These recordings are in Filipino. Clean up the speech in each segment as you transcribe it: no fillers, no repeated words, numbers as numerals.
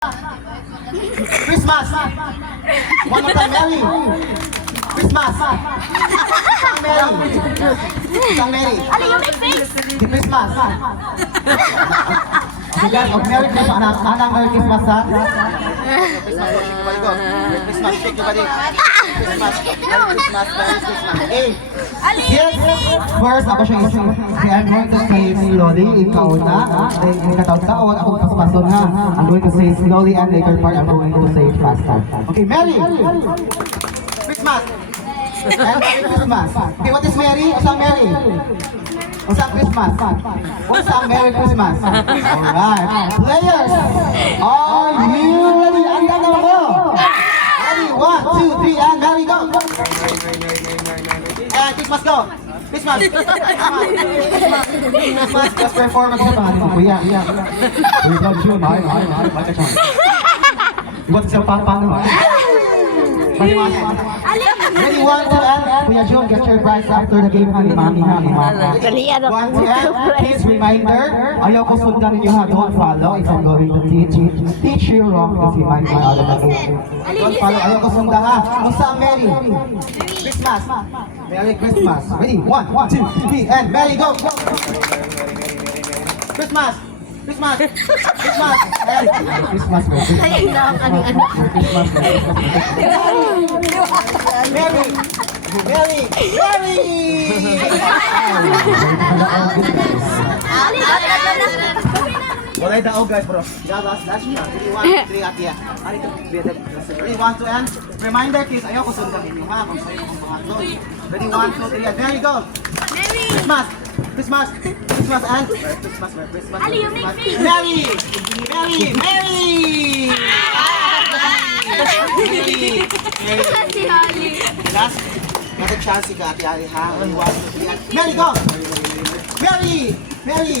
Christmas. One more time, Mary. Christmas. Isang Mary. Ali, you make face. Di Christmas. Sige, Merry Christmas, anak. Anang Merry Christmas, ha? Merry Christmas, shake your body. Christmas, Merry Christmas, Merry Christmas. Okay. Yes, first, ako siya isang. Kaya I'm going to say slowly, ikaw na. Then, kataon-taon, ako paspason ha. I'm going to say slowly and later part, I'm going to say faster. Okay, Merry! Christmas! And Merry Christmas. Okay, what is Merry? Isang Merry. Usang Christmas. Usang Merry Christmas. Alright. Players, are you ready? Anda na mo. Ready? 1, 2, 3, and Merry go. And Christmas go. Christmas. Christmas. Best performance sa pangalan ko. Yeah. We love you. Like a charm. What's your paano? Ready, 1, 2, and Kuya Jun, get your prize after the game. Mami, 1, 2, and please reminder, ayaw ko sundan ninyo ha, don't follow if I'm going to teach you wrong if you mind my other game. Don't follow, ayaw ko sundan ha. Musta ang Merry? Christmas. Merry Christmas. Ready? 1, 2, 3, and Merry go! Christmas. Christmas! Christmas! Christmas! Ayun na ang Christmas! Merry! Merry! Merry! Walay daw guys bro. Last na. 3, 1, 3 at yan. Ano ito? 3, 1, 2, and reminder please, ayaw ko sundan ninyo ha kung sa'yo kung mga close. Ready, 1, 2, 3, and there you go! Christmas! Christmas! Christmas and Christmas! Christmas! Ali, you make face. Merry! Merry! Merry! Si Ali. Last, another chance si Ate Ali ha. Ready, 1, 2, 3, and Merry go! Merry! Merry! Merry!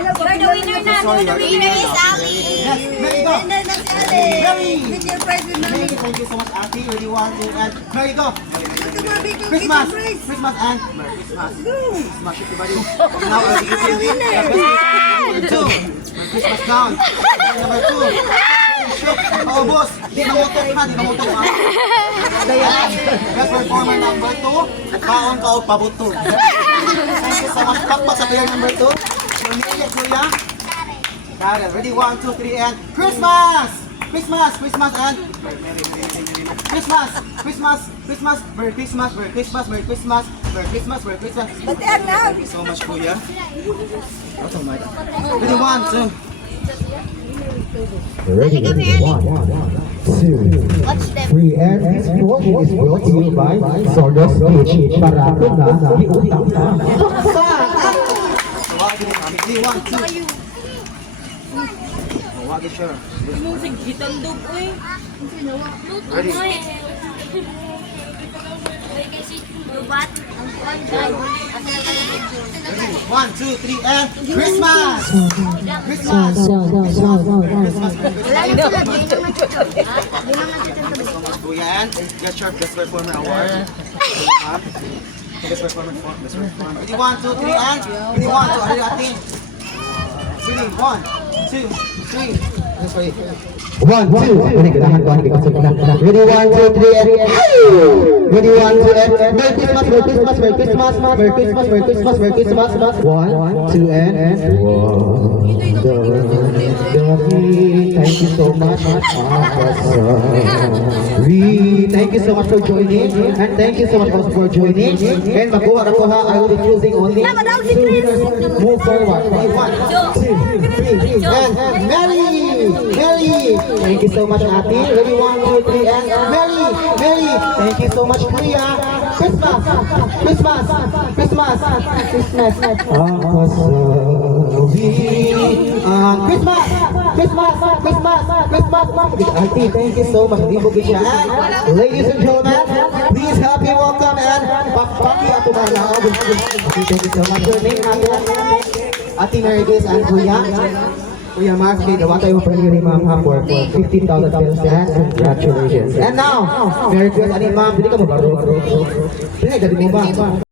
You're the winner na. The winner is Ali. Yes, Merry go! Merry! With your prize with Merry, money. thank you so much Ate. Ready, 1, 2, and Merry go! Tomorrow we go get Christmas! your prize. Christmas and Merry Christmas! Christmas everybody! Now I'll give you number 2! Christmas down! Number 2! Oh boss! Di mamutok na! Di mamutok ha! Best performer number 2, kaon ka o pabuto. Thank you so much. Pakpak sa player number 2. Cornelia, Kuya. Karen, ready? 1, 2, 3, and Christmas! Christmas! Christmas and Christmas! Christmas! Christmas! Merry Christmas! Merry Christmas! Merry Christmas! Merry Christmas! Merry Christmas! But yan na. Thank you so much, Kuya. Oh my God. Ready? 1, 2. Ready? 1, 2, 3, and this portion is brought to you by Sordos Beach. Para po na iutang na. Ready? 1, 2. Wag it sure. Musig hitandog uy. Ready? Lubat. Ang kuwan. 1, 2, 3, and Christmas! Christmas! Wala na sila. So much, Kuya, and get your Best Performer Award. Best Performer. Ready, 1, 2, 3, and ready, 1, 2, ready, ating. Ready, 1, 2, 3. Sorry. 1, 2, ini kailangan ko ready, 1, 2, 3, and ready, 1, 2, and Merry Christmas, Merry Christmas, Merry Christmas, Merry Christmas, Merry Christmas, Merry Christmas. 1, 2, and thank you so much. We thank you so much for joining, and thank you so much also for joining. And makuha na ko ha, I will be choosing only two winners. Move forward. 1, 2, 3, and Merry! Merry! Thank you so much, Ate. Ready, 1, 2, 3, and Merry! Merry! Thank you so much, Kuya. Christmas! Christmas! Christmas! Christmas! Christmas! Christmas! Christmas! Christmas! Ate, thank you so much. Ladies and gentlemen, please help me welcome and pakpaki ako ba na. Thank you so much. Your name, Ate Mary Grace and Kuya. Kuya Mark, gawa tayo pa rin ma'am for 15,000 pesos and congratulations. And now, Merry Christmas, ma'am, hindi ka mabaro. Hindi, gabi mo ba?